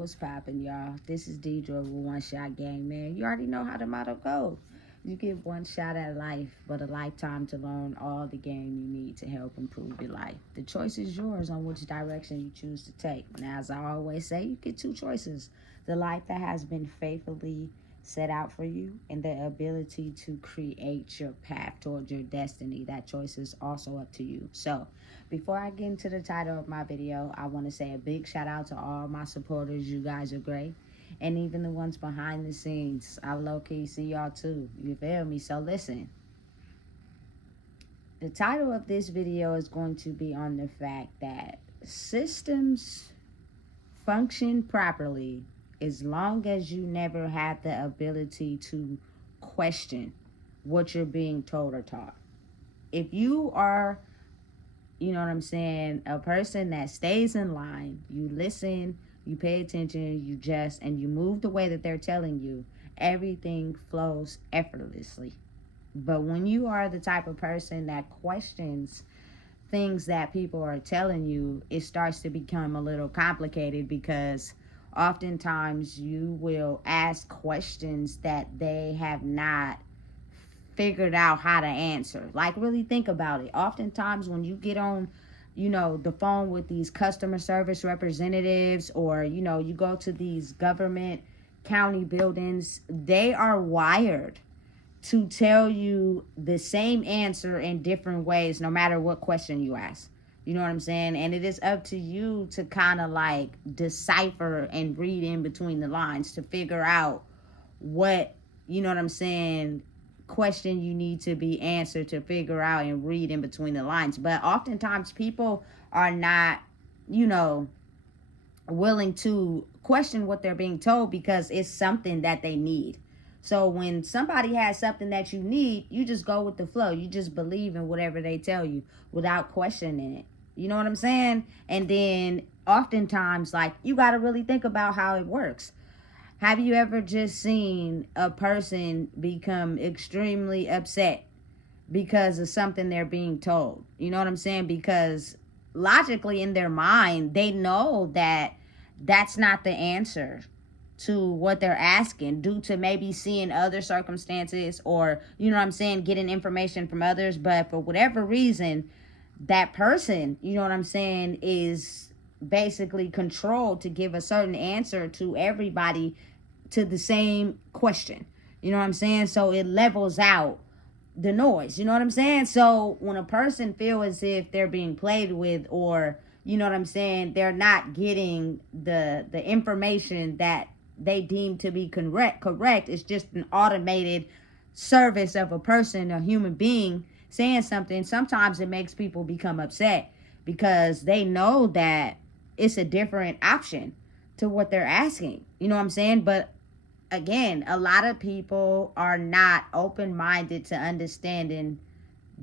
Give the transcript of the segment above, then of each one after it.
What's poppin', y'all? This is Deidre with One Shot Game, man. You already know how the motto goes. You get one shot at life, but a lifetime to learn all the game you need to help improve your life. The choice is yours on which direction you choose to take. Now, as I always say, you get two choices. The life that has been faithfully set out for you and the ability to create your path towards your destiny. That choice is also up to you. So before I get into the title of my video, I want to say a big shout out to all my supporters. You guys are great. And even the ones behind the scenes, I low-key see y'all too. You feel me? So listen, the title of this video is going to be on the fact that systems function properly as long as you never have the ability to question what you're being told or taught. If you are, you know what I'm saying, a person that stays in line, you listen, you pay attention, and you move the way that they're telling you, everything flows effortlessly. But when you are the type of person that questions things that people are telling you, it starts to become a little complicated, because oftentimes you will ask questions that they have not figured out how to answer. Like, really think about it. Oftentimes when you get on, the phone with these customer service representatives, or, you go to these government county buildings, they are wired to tell you the same answer in different ways, no matter what question you ask. You know what I'm saying? And it is up to you to kind of like decipher and read in between the lines to figure out what, you know what I'm saying, question you need to be answered, to figure out and read in between the lines. But oftentimes people are not, willing to question what they're being told, because it's something that they need. So when somebody has something that you need, you just go with the flow. You just believe in whatever they tell you without questioning it. You know what I'm saying? And then oftentimes, like, you got to really think about how it works. Have you ever just seen a person become extremely upset because of something they're being told? You know what I'm saying? Because logically in their mind, they know that that's not the answer to what they're asking, due to maybe seeing other circumstances, or, you know what I'm saying, getting information from others. But for whatever reason, that person, you know what I'm saying, is basically controlled to give a certain answer to everybody to the same question. You know what I'm saying? So it levels out the noise. You know what I'm saying? So when a person feels as if they're being played with, or, you know what I'm saying, they're not getting the information that they deem to be correct, it's just an automated service of a person, a human being, saying something. Sometimes it makes people become upset because they know that it's a different option to what they're asking. You know what I'm saying? But again, a lot of people are not open-minded to understanding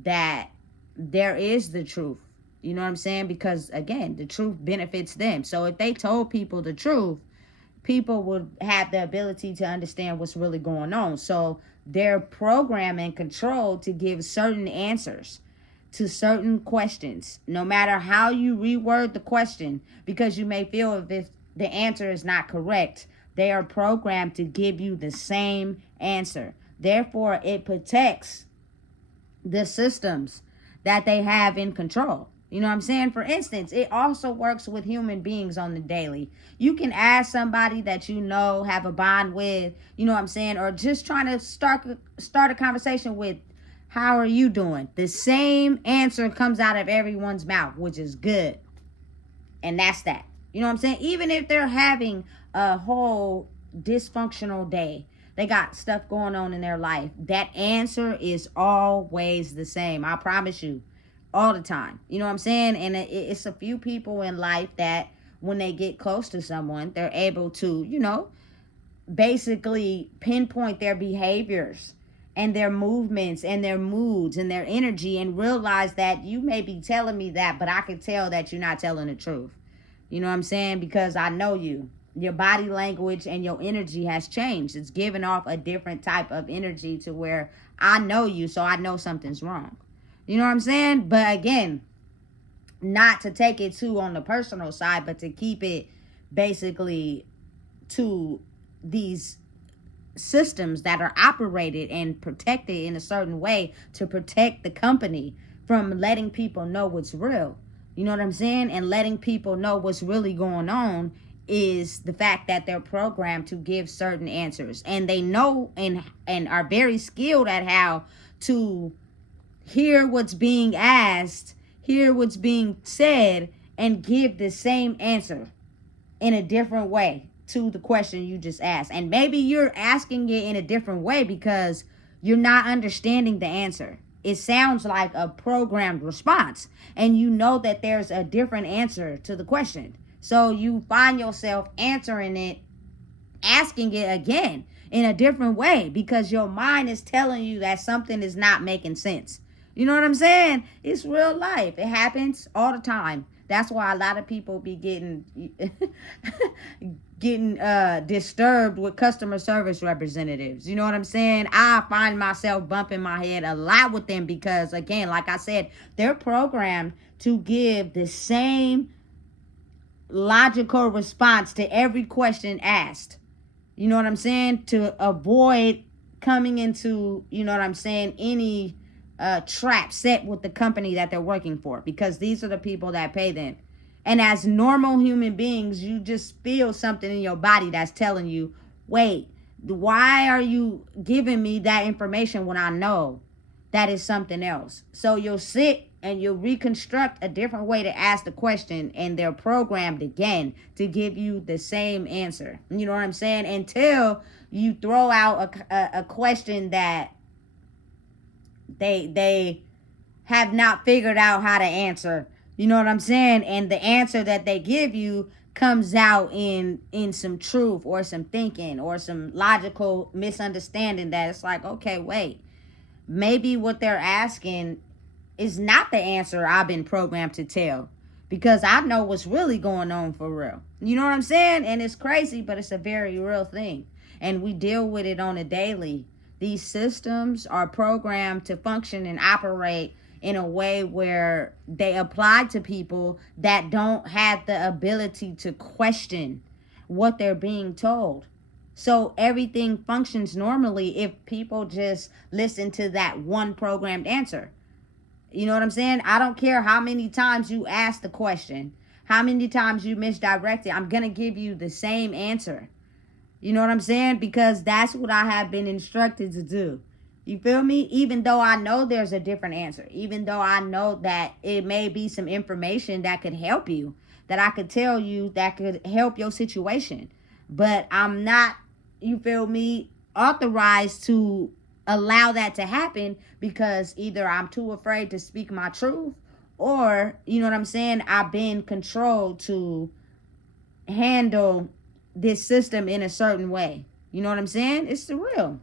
that there is the truth. You know what I'm saying? Because again, the truth benefits them. So if they told people the truth, people would have the ability to understand what's really going on. So they're programmed and controlled to give certain answers to certain questions, no matter how you reword the question, because you may feel if the answer is not correct, they are programmed to give you the same answer. Therefore, it protects the systems that they have in control. You know what I'm saying? For instance, it also works with human beings on the daily. You can ask somebody that you know, have a bond with, you know what I'm saying, or just trying to start a conversation with, how are you doing? The same answer comes out of everyone's mouth, which is good. And that's that. You know what I'm saying? Even if they're having a whole dysfunctional day, they got stuff going on in their life, that answer is always the same. I promise you. All the time. You know what I'm saying? And it's a few people in life that when they get close to someone, they're able to, basically pinpoint their behaviors and their movements and their moods and their energy, and realize that you may be telling me that, but I can tell that you're not telling the truth. You know what I'm saying? Because I know you. Your body language and your energy has changed. It's giving off a different type of energy to where I know you, so I know something's wrong. You know what I'm saying? But again, not to take it too on the personal side, but to keep it basically to these systems that are operated and protected in a certain way to protect the company from letting people know what's real. You know what I'm saying? And letting people know what's really going on is the fact that they're programmed to give certain answers, and they know and are very skilled at how to hear what's being asked, hear what's being said, and give the same answer in a different way to the question you just asked. And maybe you're asking it in a different way because you're not understanding the answer. It sounds like a programmed response, and you know that there's a different answer to the question. So you find yourself answering it, asking it again in a different way because your mind is telling you that something is not making sense. You know what I'm saying? It's real life. It happens all the time. That's why a lot of people be getting disturbed with customer service representatives. You know what I'm saying? I find myself bumping my head a lot with them because, again, like I said, they're programmed to give the same logical response to every question asked. You know what I'm saying? To avoid coming into, you know what I'm saying, any trap set with the company that they're working for, because these are the people that pay them. And as normal human beings, you just feel something in your body that's telling you, wait, why are you giving me that information when I know that is something else? So you'll sit and you'll reconstruct a different way to ask the question, and they're programmed again to give you the same answer. You know what I'm saying? Until you throw out a question that they have not figured out how to answer. You know what I'm saying? And the answer that they give you comes out in some truth or some thinking or some logical misunderstanding that it's like, okay, wait, maybe what they're asking is not the answer I've been programmed to tell, because I know what's really going on for real. You know what I'm saying? And it's crazy, but it's a very real thing. And we deal with it on a daily. These systems are programmed to function and operate in a way where they apply to people that don't have the ability to question what they're being told. So everything functions normally if people just listen to that one programmed answer. You know what I'm saying? I don't care how many times you ask the question, how many times you misdirect it, I'm going to give you the same answer. You know what I'm saying? Because that's what I have been instructed to do. You feel me? Even though I know there's a different answer, even though I know that it may be some information that could help you, that I could tell you that could help your situation. But I'm not, you feel me, authorized to allow that to happen because either I'm too afraid to speak my truth, or, you know what I'm saying, I've been controlled to handle this system in a certain way. You know what I'm saying? It's surreal.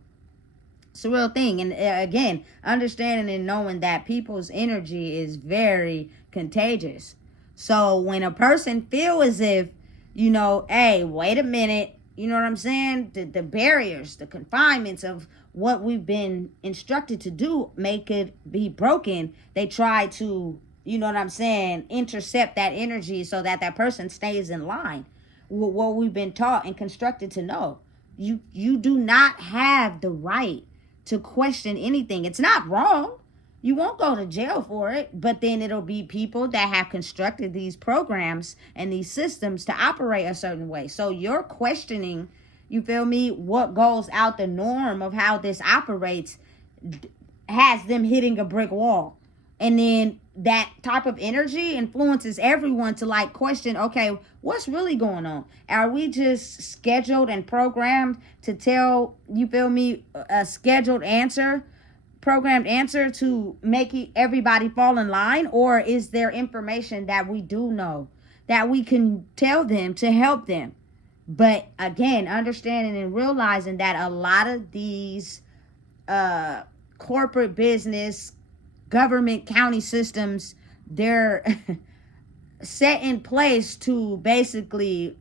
It's a real thing. And again, understanding and knowing that people's energy is very contagious. So when a person feel as if, you know, hey, wait a minute, you know what I'm saying? The barriers, the confinements of what we've been instructed to do make it be broken. They try to, you know what I'm saying, intercept that energy so that that person stays in line with what we've been taught and constructed to know. You do not have the right to question anything. It's not wrong. You won't go to jail for it, but then it'll be people that have constructed these programs and these systems to operate a certain way. So you're questioning, you feel me, what goes out the norm of how this operates has them hitting a brick wall. And then that type of energy influences everyone to like question, okay, what's really going on? Are we just scheduled and programmed to tell, you feel me, a scheduled answer, programmed answer to make everybody fall in line? Or is there information that we do know that we can tell them to help them? But again, understanding and realizing that a lot of these corporate business, government, county systems, they're set in place to basically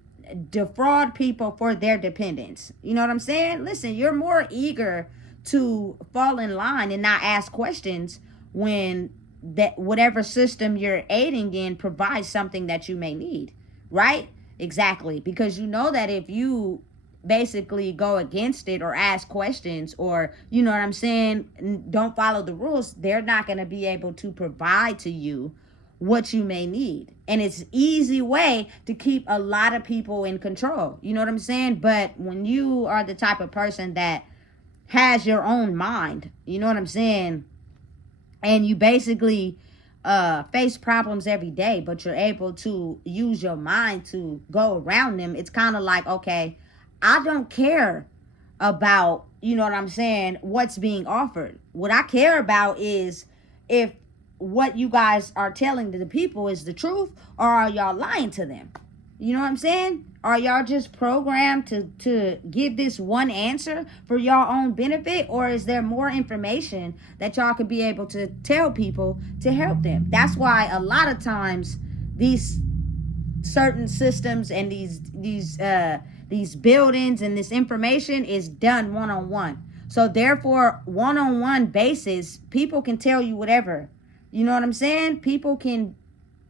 defraud people for their dependents. You know what I'm saying? Listen, you're more eager to fall in line and not ask questions when that whatever system you're aiding in provides something that you may need, right? Exactly. Because you know that if you basically go against it or ask questions, or you know what I'm saying, don't follow the rules, they're not going to be able to provide to you what you may need. And it's an easy way to keep a lot of people in control, you know what I'm saying? But when you are the type of person that has your own mind, you know what I'm saying, and you basically face problems every day, but you're able to use your mind to go around them, it's kind of like, okay, I don't care about, you know what I'm saying, what's being offered. What I care about is if what you guys are telling the people is the truth, or are y'all lying to them? You know what I'm saying? Are y'all just programmed to give this one answer for y'all own benefit? Or is there more information that y'all could be able to tell people to help them? That's why a lot of times these certain systems and these buildings and this information is done one-on-one. So therefore, one-on-one basis, people can tell you whatever. You know what I'm saying? People can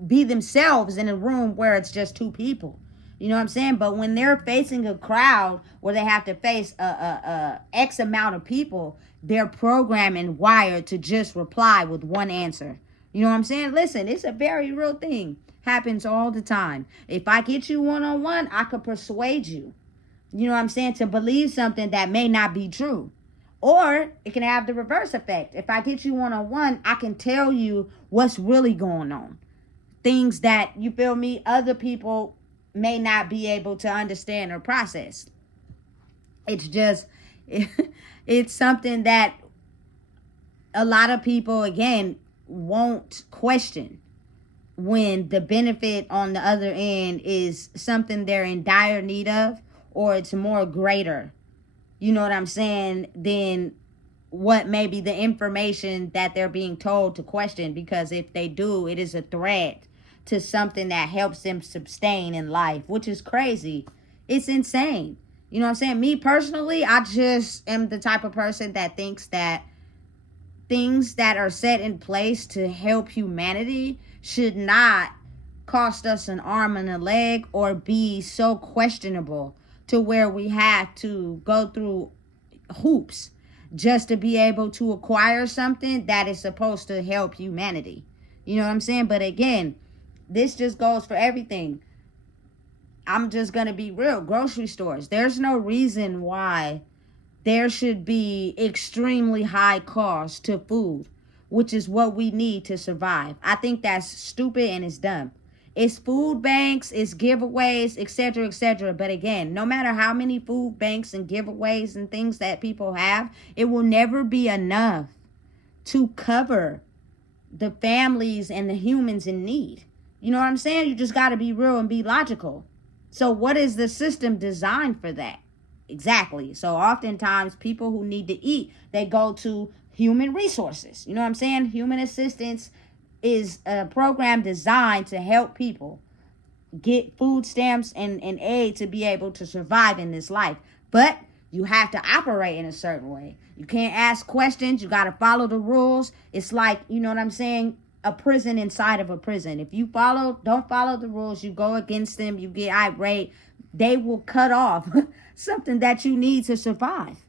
be themselves in a room where it's just two people. You know what I'm saying? But when they're facing a crowd where they have to face a X amount of people, they're programmed and wired to just reply with one answer. You know what I'm saying? Listen, it's a very real thing. Happens all the time. If I get you one-on-one, I could persuade you, you know what I'm saying, to believe something that may not be true. Or it can have the reverse effect. If I get you one-on-one, I can tell you what's really going on. Things that, you feel me, other people may not be able to understand or process. It's just, it's something that a lot of people, again, won't question when the benefit on the other end is something they're in dire need of, or it's more greater, you know what I'm saying, than what may be the information that they're being told to question. Because if they do, it is a threat to something that helps them sustain in life, which is crazy. It's insane. You know what I'm saying? Me personally, I just am the type of person that thinks that things that are set in place to help humanity should not cost us an arm and a leg, or be so questionable to where we have to go through hoops just to be able to acquire something that is supposed to help humanity. You know what I'm saying? But again, this just goes for everything. I'm just going to be real. Grocery stores, there's no reason why there should be extremely high cost to food, which is what we need to survive. I think that's stupid and it's dumb. It's food banks, it's giveaways, etc., etc. But again, no matter how many food banks and giveaways and things that people have, it will never be enough to cover the families and the humans in need. You know what I'm saying? You just got to be real and be logical. So what is the system designed for that? Exactly. So oftentimes people who need to eat, they go to human resources. You know what I'm saying? Human assistance is a program designed to help people get food stamps and aid to be able to survive in this life. But you have to operate in a certain way. You can't ask questions. You got to follow the rules. It's like, you know what I'm saying, a prison inside of a prison. If you don't follow the rules, you go against them, you get irate, they will cut off something that you need to survive.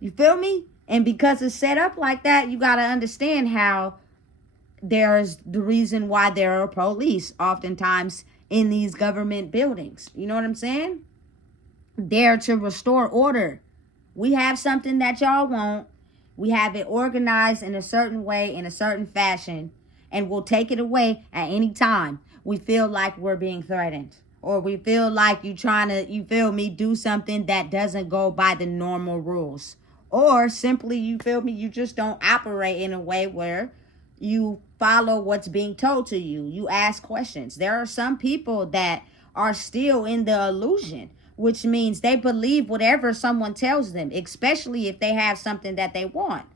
You feel me? And because it's set up like that, you got to understand how there's the reason why there are police oftentimes in these government buildings. You know what I'm saying? There to restore order. We have something that y'all want. We have it organized in a certain way, in a certain fashion, and we'll take it away at any time we feel like we're being threatened, or we feel like you trying to, you feel me, do something that doesn't go by the normal rules, or simply, you feel me, you just don't operate in a way where you follow what's being told to you. You ask questions. There are some people that are still in the illusion, which means they believe whatever someone tells them, especially if they have something that they want.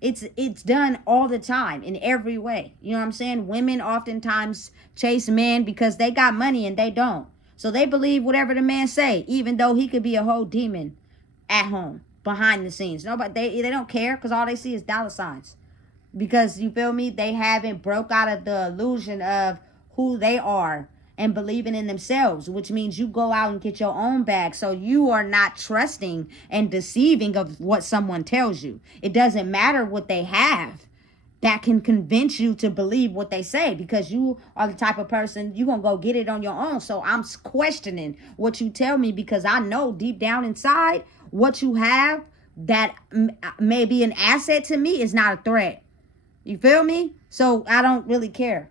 It's done all the time in every way. You know what I'm saying? Women oftentimes chase men because they got money and they don't. So they believe whatever the man say, even though he could be a whole demon at home, behind the scenes. Nobody, they don't care, because all they see is dollar signs. Because, you feel me, they haven't broke out of the illusion of who they are and believing in themselves, which means you go out and get your own bag. So you are not trusting and deceiving of what someone tells you. It doesn't matter what they have that can convince you to believe what they say, because you are the type of person, you gonna go get it on your own. So I'm questioning what you tell me, because I know deep down inside what you have that may be an asset to me is not a threat. You feel me? So I don't really care.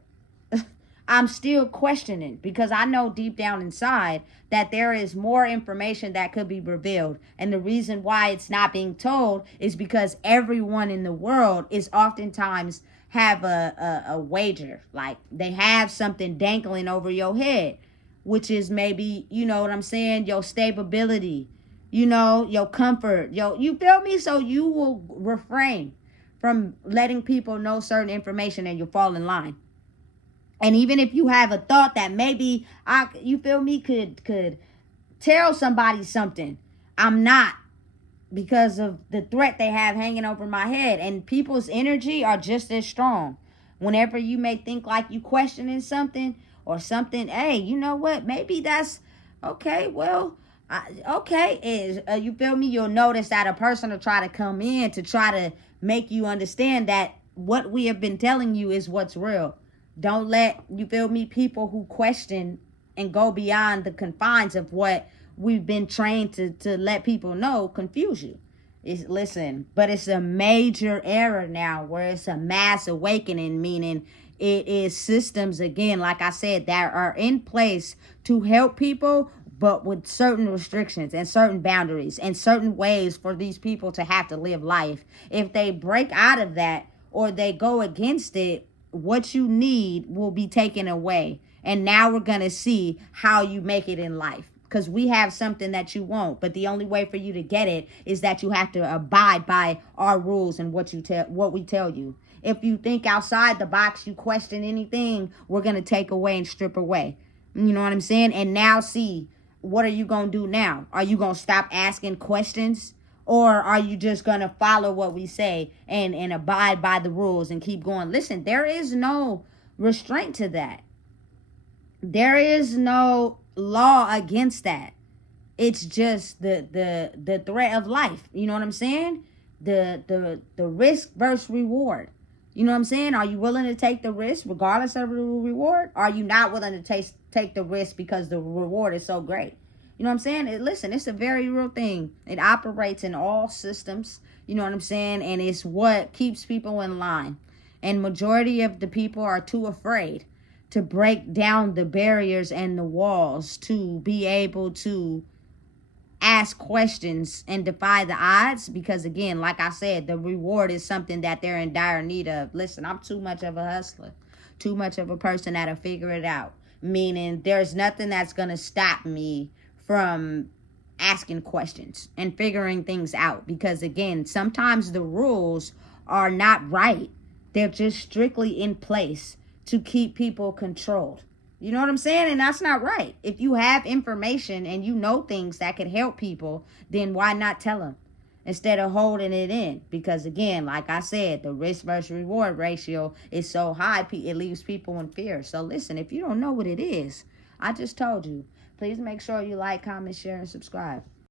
I'm still questioning, because I know deep down inside that there is more information that could be revealed. And the reason why it's not being told is because everyone in the world is oftentimes have a wager. Like they have something dangling over your head, which is maybe, you know what I'm saying, your stability, you know, your comfort, you feel me? So you will refrain from letting people know certain information and you'll fall in line. And even if you have a thought that maybe you feel me, could tell somebody something, I'm not, because of the threat they have hanging over my head. And people's energy are just as strong. Whenever you may think like you questioning something or something, hey, you know what? Maybe that's okay. Well, okay, is you feel me? You'll notice that a person will try to come in to try to make you understand that what we have been telling you is what's real. Don't let, you feel me, people who question and go beyond the confines of what we've been trained to let people know confuse you. Listen, but it's a major era now where it's a mass awakening, meaning it is systems, again, like I said, that are in place to help people, but with certain restrictions and certain boundaries and certain ways for these people to have to live life. If they break out of that or they go against it, what you need will be taken away. And now we're going to see how you make it in life, because we have something that you won't, but the only way for you to get it is that you have to abide by our rules and what we tell you. If you think outside the box, you question anything, we're going to take away and strip away. You know what I'm saying? And now see, what are you going to do now? Are you going to stop asking questions? Or are you just going to follow what we say and abide by the rules and keep going? Listen, there is no restraint to that. There is no law against that. It's just the threat of life. You know what I'm saying? The risk versus reward. You know what I'm saying? Are you willing to take the risk regardless of the reward? Are you not willing to take the risk because the reward is so great? You know what I'm saying? Listen, it's a very real thing. It operates in all systems. You know what I'm saying? And it's what keeps people in line. And majority of the people are too afraid to break down the barriers and the walls to be able to ask questions and defy the odds, because again, like I said, the reward is something that they're in dire need of. Listen, I'm too much of a hustler, too much of a person that'll figure it out, meaning there's nothing that's going to stop me from asking questions and figuring things out, because again, sometimes the rules are not right. They're just strictly in place to keep people controlled. You know what I'm saying? And that's not right. If you have information and you know things that could help people, then why not tell them instead of holding it in? Because again, like I said, the risk versus reward ratio is so high, it leaves people in fear. So listen, if you don't know what it is, I just told you, please make sure you like, comment, share, and subscribe.